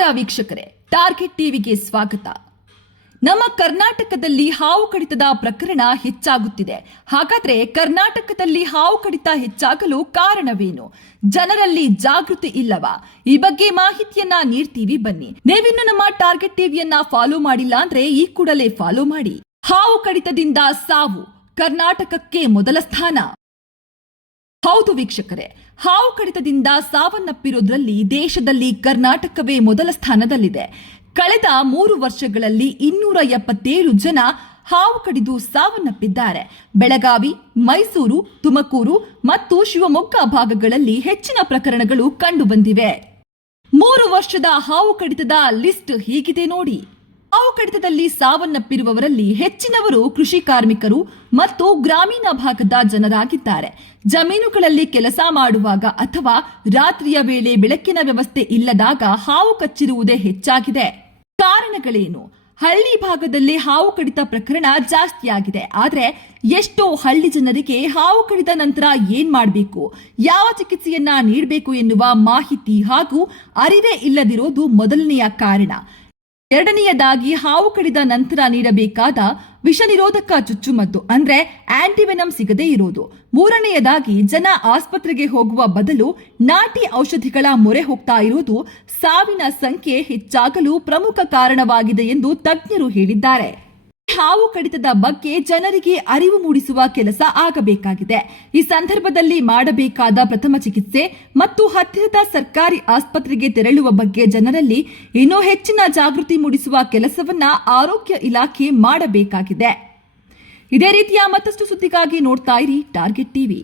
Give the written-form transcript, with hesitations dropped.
ನಮಸ್ಕಾರ ವೀಕ್ಷಕರೇ, ಟಾರ್ಗೆಟ್ ಟಿವಿಗೆ ಸ್ವಾಗತ. ನಮ್ಮ ಕರ್ನಾಟಕದಲ್ಲಿ ಹಾವು ಕಡಿತದ ಪ್ರಕರಣ ಹೆಚ್ಚಾಗುತ್ತಿದೆ. ಹಾಗಾದ್ರೆ ಕರ್ನಾಟಕದಲ್ಲಿ ಹಾವು ಕಡಿತ ಹೆಚ್ಚಾಗಲು ಕಾರಣವೇನು? ಜನರಲ್ಲಿ ಜಾಗೃತಿ ಇಲ್ಲವಾ? ಈ ಬಗ್ಗೆ ಮಾಹಿತಿಯನ್ನ ನೀಡ್ತೀವಿ, ಬನ್ನಿ. ನೀವಿನ್ನು ನಮ್ಮ ಟಾರ್ಗೆಟ್ ಟಿವಿಯನ್ನ ಫಾಲೋ ಮಾಡಿಲ್ಲ ಅಂದ್ರೆ ಈ ಕೂಡಲೇ ಫಾಲೋ ಮಾಡಿ. ಹಾವು ಕಡಿತದಿಂದ ಸಾವು, ಕರ್ನಾಟಕಕ್ಕೆ ಮೊದಲ ಸ್ಥಾನ. ಹೌದು ವೀಕ್ಷಕರೇ, ಹಾವು ಕಡಿತದಿಂದ ಸಾವನ್ನಪ್ಪಿರುವುದರಲ್ಲಿ ದೇಶದಲ್ಲಿ ಕರ್ನಾಟಕವೇ ಮೊದಲ ಸ್ಥಾನದಲ್ಲಿದೆ. ಕಳೆದ 3 ವರ್ಷಗಳಲ್ಲಿ 277 ಜನ ಹಾವು ಕಡಿದು ಸಾವನ್ನಪ್ಪಿದ್ದಾರೆ. ಬೆಳಗಾವಿ, ಮೈಸೂರು, ತುಮಕೂರು ಮತ್ತು ಶಿವಮೊಗ್ಗ ಭಾಗಗಳಲ್ಲಿ ಹೆಚ್ಚಿನ ಪ್ರಕರಣಗಳು ಕಂಡುಬಂದಿವೆ. 3 ವರ್ಷದ ಹಾವು ಕಡಿತದ ಲಿಸ್ಟ್ ಹೀಗಿದೆ ನೋಡಿ. ಹಾವು ಕಡಿತದಲ್ಲಿ ಸಾವನ್ನಪ್ಪಿರುವವರಲ್ಲಿ ಹೆಚ್ಚಿನವರು ಕೃಷಿ ಕಾರ್ಮಿಕರು ಮತ್ತು ಗ್ರಾಮೀಣ ಭಾಗದ ಜನರಾಗಿದ್ದಾರೆ. ಜಮೀನುಗಳಲ್ಲಿ ಕೆಲಸ ಮಾಡುವಾಗ ಅಥವಾ ರಾತ್ರಿಯ ವೇಳೆ ಬೆಳಕಿನ ವ್ಯವಸ್ಥೆ ಇಲ್ಲದಾಗ ಹಾವು ಕಚ್ಚಿರುವುದೇ ಹೆಚ್ಚಾಗಿದೆ. ಕಾರಣಗಳೇನು? ಹಳ್ಳಿ ಭಾಗದಲ್ಲಿ ಹಾವು ಕಡಿತ ಪ್ರಕರಣ ಜಾಸ್ತಿಯಾಗಿದೆ. ಆದ್ರೆ ಎಷ್ಟೋ ಹಳ್ಳಿ ಜನರಿಗೆ ಹಾವು ಕಡಿದ ನಂತರ ಏನ್ ಮಾಡಬೇಕು, ಯಾವ ಚಿಕಿತ್ಸೆಯನ್ನ ನೀಡಬೇಕು ಎನ್ನುವ ಮಾಹಿತಿ ಹಾಗೂ ಅರಿವೇ ಇಲ್ಲದಿರೋದು ಮೊದಲನೆಯ ಕಾರಣ. ಎರಡನೆಯದಾಗಿ, ಹಾವು ಕಡಿದ ನಂತರ ನೀಡಬೇಕಾದ ವಿಷ ನಿರೋಧಕ ಚುಚ್ಚುಮದ್ದು ಅಂದ್ರೆ ಆಂಟಿವೆನಮ್ ಸಿಗದೇ ಇರೋದು. ಮೂರನೆಯದಾಗಿ, ಜನ ಆಸ್ಪತ್ರೆಗೆ ಹೋಗುವ ಬದಲು ನಾಟಿ ಔಷಧಿಗಳ ಮೊರೆ ಹೋಗ್ತಾ ಇರೋದು ಸಾವಿನ ಸಂಖ್ಯೆ ಹೆಚ್ಚಾಗಲು ಪ್ರಮುಖ ಕಾರಣವಾಗಿದೆ ಎಂದು ತಜ್ಞರು ಹೇಳಿದ್ದಾರೆ. ಹಾವು ಕಡಿತದ ಬಗ್ಗೆ ಜನರಿಗೆ ಅರಿವು ಮೂಡಿಸುವ ಕೆಲಸ ಆಗಬೇಕಾಗಿದೆ. ಈ ಸಂದರ್ಭದಲ್ಲಿ ಮಾಡಬೇಕಾದ ಪ್ರಥಮ ಚಿಕಿತ್ಸೆ ಮತ್ತು ಹತ್ತಿರದ ಸರ್ಕಾರಿ ಆಸ್ಪತ್ರೆಗೆ ತೆರಳುವ ಬಗ್ಗೆ ಜನರಲ್ಲಿ ಇನ್ನೂ ಹೆಚ್ಚಿನ ಜಾಗೃತಿ ಮೂಡಿಸುವ ಕೆಲಸವನ್ನ ಆರೋಗ್ಯ ಇಲಾಖೆ ಮಾಡಬೇಕಾಗಿದೆ. ಇದೇ ರೀತಿಯ ಮತ್ತಷ್ಟು ಸುದ್ದಿಗಾಗಿ ನೋಡ್ತಾ ಇರಿ ಟಾರ್ಗೆಟ್ ಟಿವಿ.